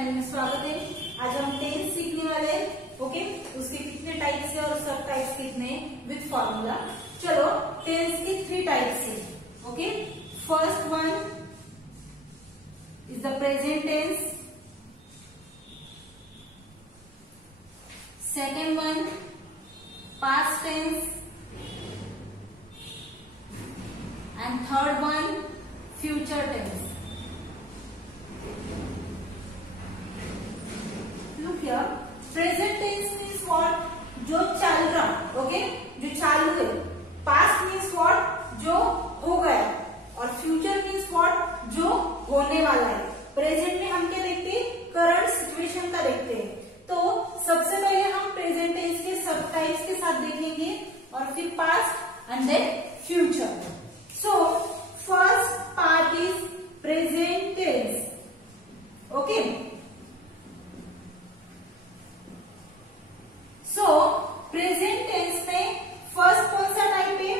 Channel में स्वागत है। आज हम टेंस सीखने वाले हैं। ओके, उसके कितने टाइप्स है और सब टाइप्स कितने हैं विद फॉर्मूला। चलो, टेंस के 3 टाइप्स है। Okay, first one is the present tense, second one past tense and third one future tense. Look here, present tense means what? जो चल रहा, ओके, जो चालू है। Past means what? जो हो गया। और फ्यूचर मीन्स व्हाट? जो होने वाला है। प्रेजेंट में हम क्या देखते हैं? करंट सिचुएशन का देखते हैं। तो सबसे पहले हम प्रेजेंट टेंस के सब टाइप्स के साथ देखेंगे और फिर past and then future. So first part is present tense. Okay, so present tense में फर्स्ट कौन सा टाइप है?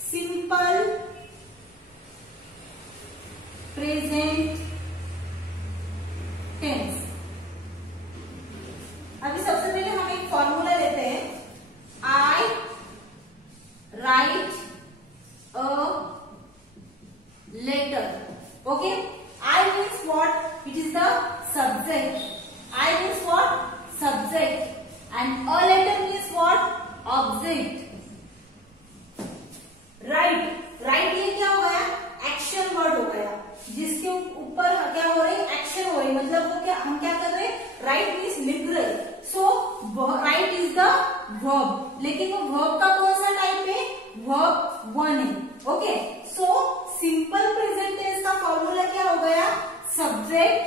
Simple present tense. अभी सबसे पहले हम एक फॉर्मूला लेते हैं। I write a letter. Okay, I means what? It is the subject. I means what? Subject. And a letter means what? Object. Right ये क्या हो गया? एक्शन वर्ड हो गया, जिसके ऊपर क्या हो रही? एक्शन हो रही। मतलब वो क्या, हम क्या कर रहे हैं? राइट मीन्स लिख रहे। सो राइट इज द वर्ब, लेकिन वो वर्ब का कौन सा टाइप है? वर्ब 1 है। Okay, so simple present tense का फॉर्मूला क्या हो गया? Subject,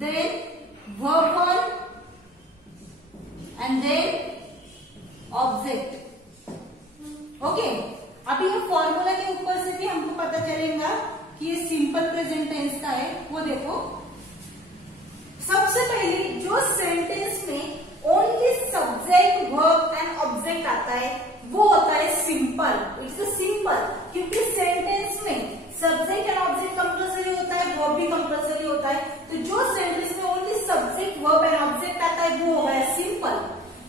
then verb 1 and then object. Okay, अभी ये फॉर्मूला के ऊपर से भी हमको पता चलेगा कि ये सिंपल प्रेजेंट टेंस का है। वो देखो, सबसे पहले जो सेंटेंस में only subject verb and object आता है वो होता है सिंपल। इट्स अ सिंपल, क्योंकि सेंटेंस में सब्जेक्ट एंड ऑब्जेक्ट कंपल्सरी होता है, वर्ब भी कंपल्सरी होता है। तो जो सेंटेंस में only subject verb and object आता है वो हो गया सिंपल।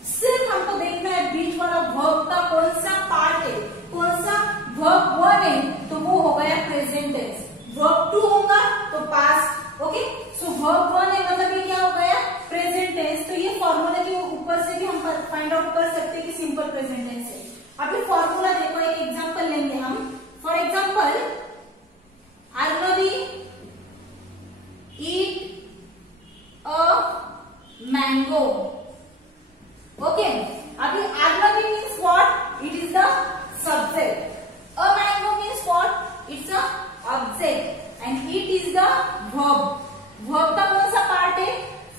सिर्फ हमको देखना है बीच वाला वर्ब का कौन सा पार्ट है, कौन सा वर्ब 1 है, तो वो हो गया प्रेजेंट टेंस। वर्ब 2 होगा तो पास्ट। ओके, सो वर्ब 1 है मतलब ये क्या हो गया? Present tense. तो ये फॉर्मूला के ऊपर से भी हम फाइंड आउट कर सकते हैं कि सिंपल प्रेजेंट टेंस है। अभी फॉर्मूला देखो, एक एग्जांपल लेंगे हम। For example, Arnavi eat a mango. Okay, अभी आर्नवी means what? It is the subject. A mango means what? It's a object and it is the verb. Verb का कौन सा पार्ट है?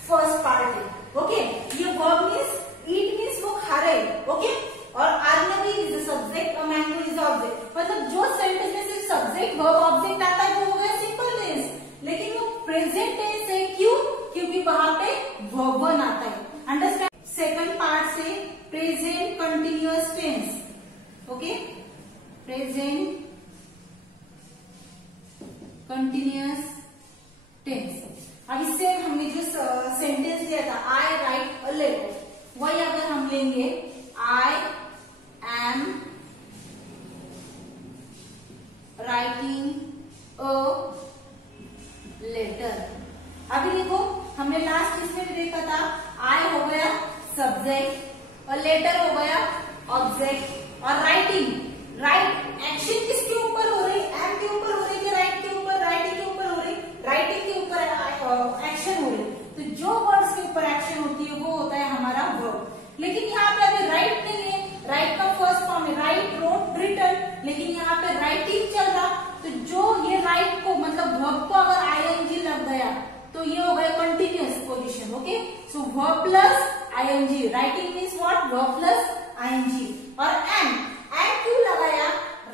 फर्स्ट पार्ट है। ओके, ये verb means eat means वो खा रहे। ओके, और Arnavi is the subject, a mango is the object. मतलब जो सेंटेंस में सिर्फ सब्जेक्ट वर्ब ऑब्जेक्ट आता है वो हो गया सिंपल टेंस, लेकिन वो प्रेजेंट टेंस है। क्यों? क्योंकि वहां पे वर्ब 1 आता है। अंडरस्टैंड? सेकंड पार्ट से present continuous tense. Okay, present continuous tense. अब इससे हमने जो सेंटेंस लिया था आई राइट अ लेटर, वही अगर हम लेंगे I am writing a letter. अभी देखो, हमने लास्ट इसमें भी देखा था आई हो गया सब्जेक्ट और लेटर हो गया ऑब्जेक्ट। और राइटिंग, राइट एक्शन किसके ऊपर हो रही? एम के ऊपर हो रही है, राइट के ऊपर, राइटिंग के ऊपर हो रही, राइटिंग के ऊपर एक्शन हो रही। तो जो वर्ड्स के ऊपर एक्शन होती है वो होता है हमारा वर्ब। लेकिन यहाँ पे अभी राइट नहीं है, राइट का फर्स्ट फॉर्म है राइट, रोट, रिटन, लेकिन यहाँ पे राइटिंग चल रहा। तो जो ये राइट को मतलब वर्ब को अगर आईएनजी लग गया तो ये हो गया continuous position. Okay, so verb plus ING, writing means what? Verb plus ING. और एम क्यों लगाया?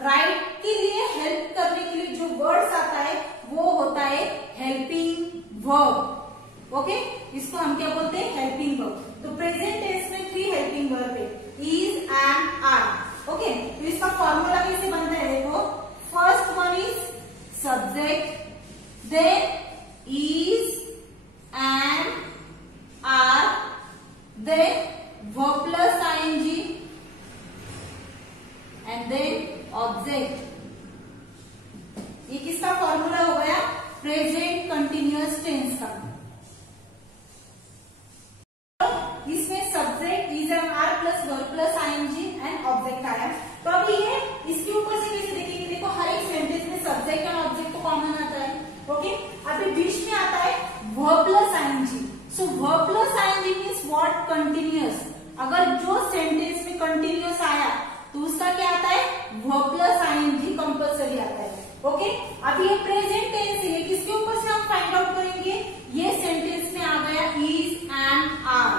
राइट के लिए हेल्प करने के लिए जो वर्ड्स आता है वो होता है हेल्पिंग वर्ब। ओके, इसको हम क्या बोलते हैं? Helping verb. तो प्रेजेंट टेंस में 3 हेल्पिंग वर्ब है, इज, एम, आर। ओके, तो इसका फॉर्मूला कैसे बनता है? देखो, first one is subject, then verb plus ing and then object. ये किसका फॉर्मूला हो गया? प्रेजेंट कंटिन्यूअस टेंस का। इसमें subject is am are plus verb plus ING and object आया। तो अभी ये इसके ऊपर से कैसे देखेंगे? देखो हर एक सेंटेंस में सब्जेक्ट और ऑब्जेक्ट को कॉमन आता है। ओके, अभी बीच में आता है verb plus ING. So verb plus ING means what? Continuous. अगर जो सेंटेंस में कंटिन्यूअस आया तो उसका क्या आता है? वर्ब प्लस आईएनजी कंपल्सरी आता है। ओके, अब ये प्रेजेंट टेंस है, किसके ऊपर से हम फाइंड आउट करेंगे? ये सेंटेंस में आ गया is am are.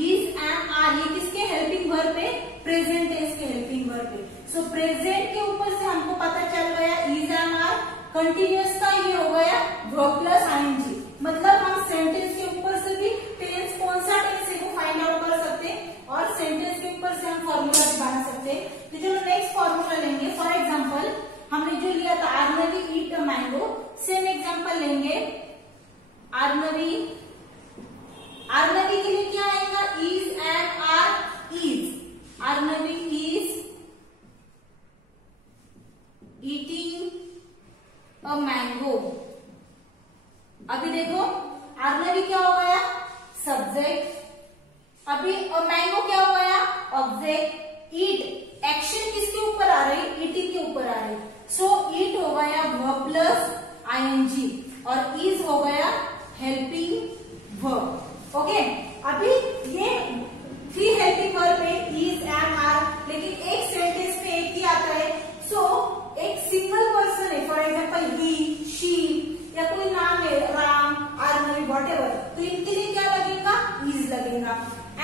Is am are ये किसके हेल्पिंग वर्ब पे? प्रेजेंट टेंस के हेल्पिंग वर्ब पे। सो प्रेजेंट के ऊपर से हमको पता चल गया इज एम आर। कंटिन्यूअस का ये हो गया वर्ब प्लस आईएनजी। मतलब हम सेंटेंस के ऊपर से भी टेंस कौन सा टेंस है वो फाइंड आउट कर सकते हैं और सेंटेंस के ऊपर से हम फॉर्मूला भी बना सकते हैं। तो चलो नेक्स्ट फॉर्मूला लेंगे। फॉर एग्जाम्पल हमने जो लिया था Arnavi eat a mango, same example लेंगे। आर्नवी, आर्नवी के लिए क्या आएगा? Is am are is. Arnavi is eating a mango. अभी देखो आर्नवी क्या हो गया? सब्जेक्ट। अभी मैंगो क्या हो गया? ऑब्जेक्ट। ईट एक्शन किसके ऊपर आ रही? ईटिंग के ऊपर आ रही। सो ईट हो गया वर्ब प्लस आईएनजी और इज हो गया हेल्पिंग वर्ब। ओके, अभी ये थ्री हेल्पिंग वर्ब है इज एम आर, लेकिन एक सेंटेंस में एक ही आता है। सो एक सिंगल पर्सन है, फॉर एग्जाम्पल ही, शी या कोई नाम है राम, आर्नवी, व्हाटएवर, तो इनके लिए क्या लगेगा? इज लगेगा।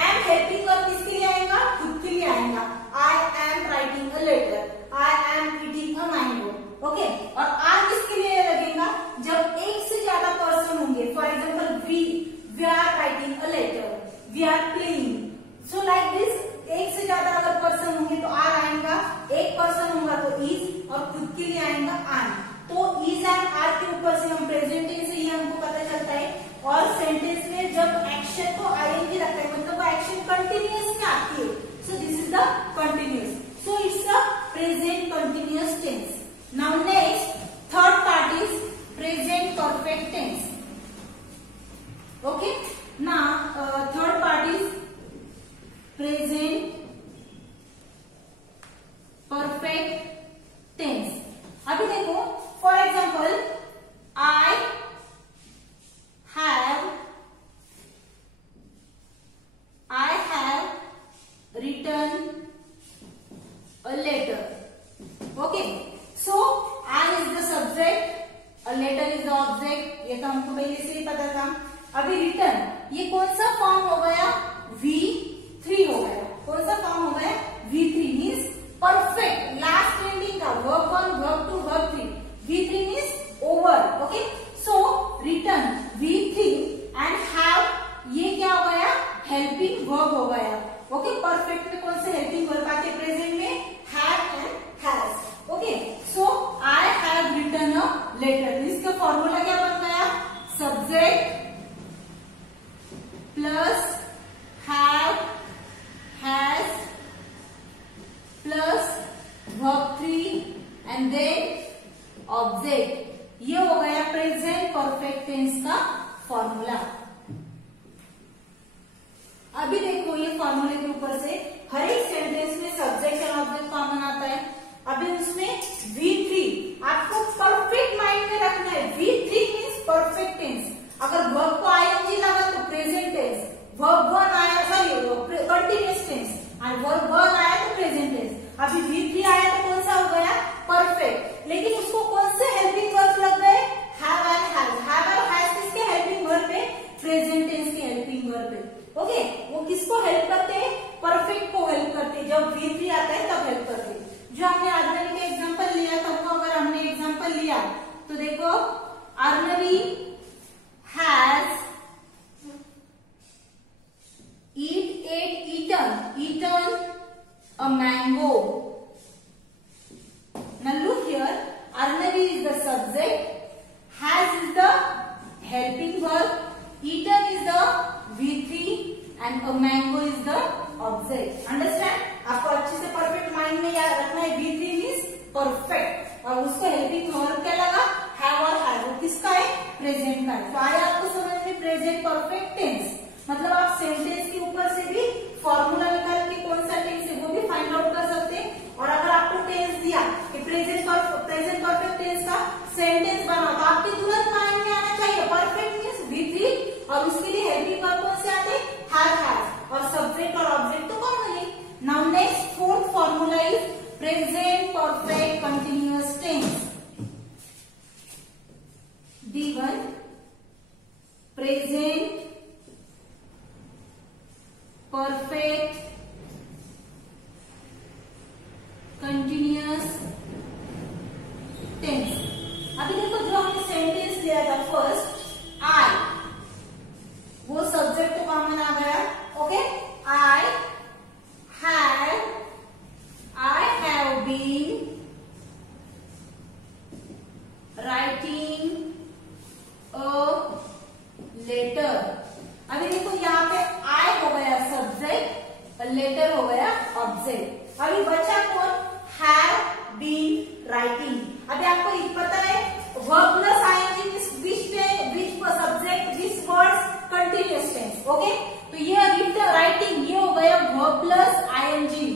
एम हेल्पिंग वर्ब किसके लिए आएगा? खुद के लिए आएगा। I am writing a letter, I am eating a mango. Okay, और आर किसके लिए लगेगा? जब एक से ज्यादा पर्सन होंगे, for example we are writing a letter, we are playing. So like this, एक से ज्यादा अगर पर्सन होंगे तो आर आएगा, एक पर्सन होगा तो इज और खुद के लिए आएगा आन। तो इज एंड आर के ऊपर से हम प्रेजेंट टेंस से ही हमको पता चलता है। और सेंटेंस में जब एक्शन को आईएनजी रखता है मतलब वो एक्शन कंटिन्यूअस में आती है। So this is the continuous. So it's a present continuous tense. Now next, third part is present perfect tense. Okay. Now third part is present perfect tense. अभी देखो, for example, I have written a letter. Okay, so I is the subject, a letter is the object. ये तो हमको पहले से ही पता था। अभी रिटर्न ये कौन सा फॉर्म हो गया? V3 हो गया। कौन सा फॉर्म हो गया? V3 means perfect, last ending का verb 1, verb 2, verb 3। V3 means over. Okay, so return V3 and have ये क्या हो गया? हेल्पिंग वर्ब हो गया। ओके, परफेक्ट में कौन से हेल्पिंग वर्ब आते? प्रेजेंट में have and has. Okay, so I have written a letter. इसका फॉर्मूला क्या बन गया? Subject plus have has plus verb 3 and then object. ये हो गया प्रेजेंट परफेक्ट टेंस का फॉर्मूला। अभी देखो ये फॉर्मूले के ऊपर से हर एक सेंटेंस में सब्जेक्ट और ऑब्जेक्ट कॉमन आता है। अभी उसमें V3 आपको परफेक्ट माइंड में रखना है। V3 means perfect tense. अगर वर्ब को आईएनजी लगा तो प्रेजेंट टेंस, वर्ब 1 आया सॉरी कंटिन्यूअस टेंस और वर्ब 1 आया तो प्रेजेंट टेंस। अभी V3 आया तो कौन सा हो गया? परफेक्ट। लेकिन उसको कौन से हेल्पिंग वर्ब लग गए? Have and has. हैव और हैज किसके हेल्पिंग वर्ब पे? प्रेजेंट टेंस के हेल्पिंग वर्ब पे। ओके, वो किसको हेल्प करते हैं? परफेक्ट को हेल्प करते हैं। जब V3 आता है तब हेल्प करते हैं। जो हमने आर्नवी का एग्जांपल लिया था वो अगर हमने एग्जांपल लिया तो देखो आर्नवी has eaten a mango. Now look here, Arnavi is the subject, has is the helping verb, eaten is the V3 and a mango is the object. Understand? आपको अच्छे से परफेक्ट माइंड में याद रखना है. V3 means परफेक्ट और उसको helping verb क्या लगा? हैव और हैव. वो किसका है? प्रेजेंट का है. तो आया आपको समझ में प्रेजेंट परफेक्ट टेंस. मतलब आप सेंटेंस के ऊपर से भी फॉर्मूला निकाल के कौन सा टेंस है वो भी फाइंड आउट कर सकते हैं. और अगर आपको टेंस दिया कि प्रेजेंट परफेक्ट टेंस का सेंटेंस बनाओ तो आपके तुरंत माइंड में आना चाहिए परफेक्ट मीन्स V3 और उसके लिए हेल्पिंग वर्ब कौन से आते हैं? हैव और सब्जेक्ट और ऑब्जेक्ट तो कॉमन है. Now next fourth formula is present perfect continuous tense. D1 present perfect continuous tense. अभी देखो जो हमने सेंटेंस लिया था फर्स्ट आई, वो सब्जेक्ट तो कॉमन आ गया. Okay, I have been writing a letter. अभी देखो यहाँ पे आई हो गया सब्जेक्ट और लेटर हो गया ऑब्जेक्ट. अभी बचा कौन? Have been writing. अभी आपको ये पता है verb plus ING which subject which words continuous tense. Okay, तो ये रिटन राइटिंग ये हो गया verb plus ING.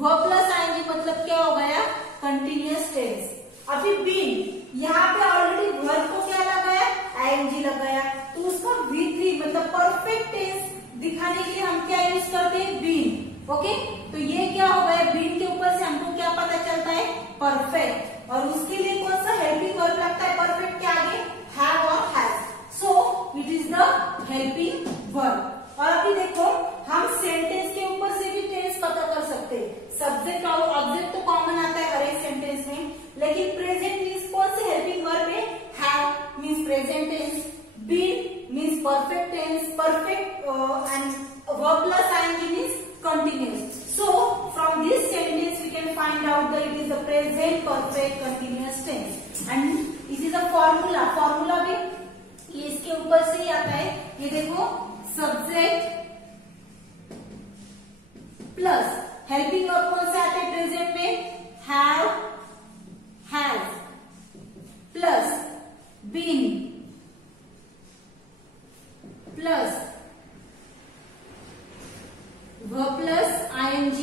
Verb plus ING मतलब क्या हो गया? Continuous tense. अभी बीन यहाँ पे ऑलरेडी वर्ब को क्या लगाया? आईएनजी लगाया तो उसका V3 मतलब परफेक्ट टेंस दिखाने के लिए हम क्या यूज करते हैं? बीन. ओके, तो ये क्या हो गया? बीन के ऊपर से हमको क्या पता चलता है? परफेक्ट. और उसके लिए कौन सा हेल्पिंग वर्ब लगता है परफेक्ट के आगे? हैव और has. So it is the helping verb. और अभी देखो हम सेंटेंस के ऊपर से भी टेंस पता कर सकते हैं. सब्जेक्ट और ऑब्जेक्ट तो कॉमन आता है हर एक सेंटेंस में, लेकिन प्रेजेंट मीन्स कौन से हेल्पिंग वर्ब है? Have means present tense, been means perfect tense, perfect and verb plus ING means continuous. So from this sentence we can find out that it is the present perfect continuous tense and it is a formula. Formula भी ये इसके ऊपर से ही आता है. ये देखो subject plus helping verb कौन से आते हैं प्रेजेंट में? Have has plus been plus verb plus ing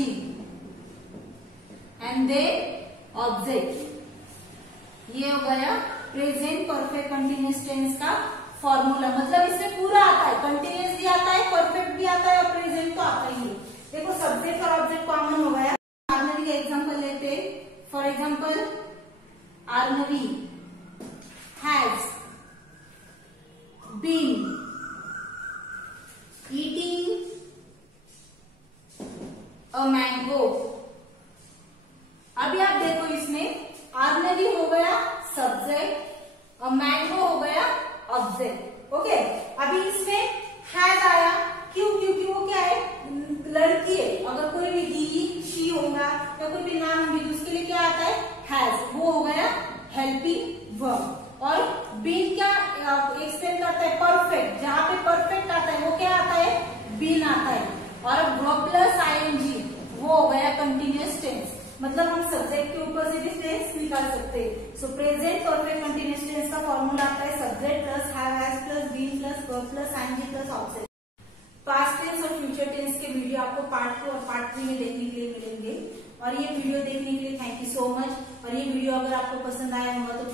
and then object. ये हो गया प्रेजेंट परफेक्ट कंटिन्यूअस टेंस का फॉर्मूला. मतलब इसमें पूरा आता है, कंटिन्यूअस भी आता है, परफेक्ट भी आता है और प्रेजेंट तो आता ही है. देखो सब्जेक्ट और ऑब्जेक्ट कॉमन हो गया. आर्नवी का एग्जांपल लेते हैं. For example Arnavi has been eating a mango. अभी आप देखो इसमें आर्नवी हो गया सब्जेक्ट, अ मैंगो हो गया ऑब्जेक्ट. ओके, अभी इसमें हैज आया. क्यों? क्योंकि वो क्या है? लड़की है. अगर कोई भी ही शी होगा या कोई भी नाम होगी तो उसके लिए क्या आता है? हैज. वो हो गया हेल्पिंग वर्ब. और बीन क्या एक्सप्लेन करता है? परफेक्ट. जहां पे परफेक्ट आता है वो क्या आता है? बीन आता है. और वर्ब प्लस आईएनजी वो हो गया कंटिन्यूअस टेंस. मतलब हम सब्जेक्ट के ऊपर से भी टेंस निकाल सकते हैं. So present perfect continuous tense का फॉर्मूला आता है subject plus have has plus been plus verb plus ING plus object. Past tense और फ्यूचर टेंस के वीडियो आपको पार्ट 2 और पार्ट 3 में देखने के लिए मिलेंगे. और ये वीडियो देखने के लिए थैंक यू सो मच. और ये वीडियो अगर आपको पसंद आया होगा तो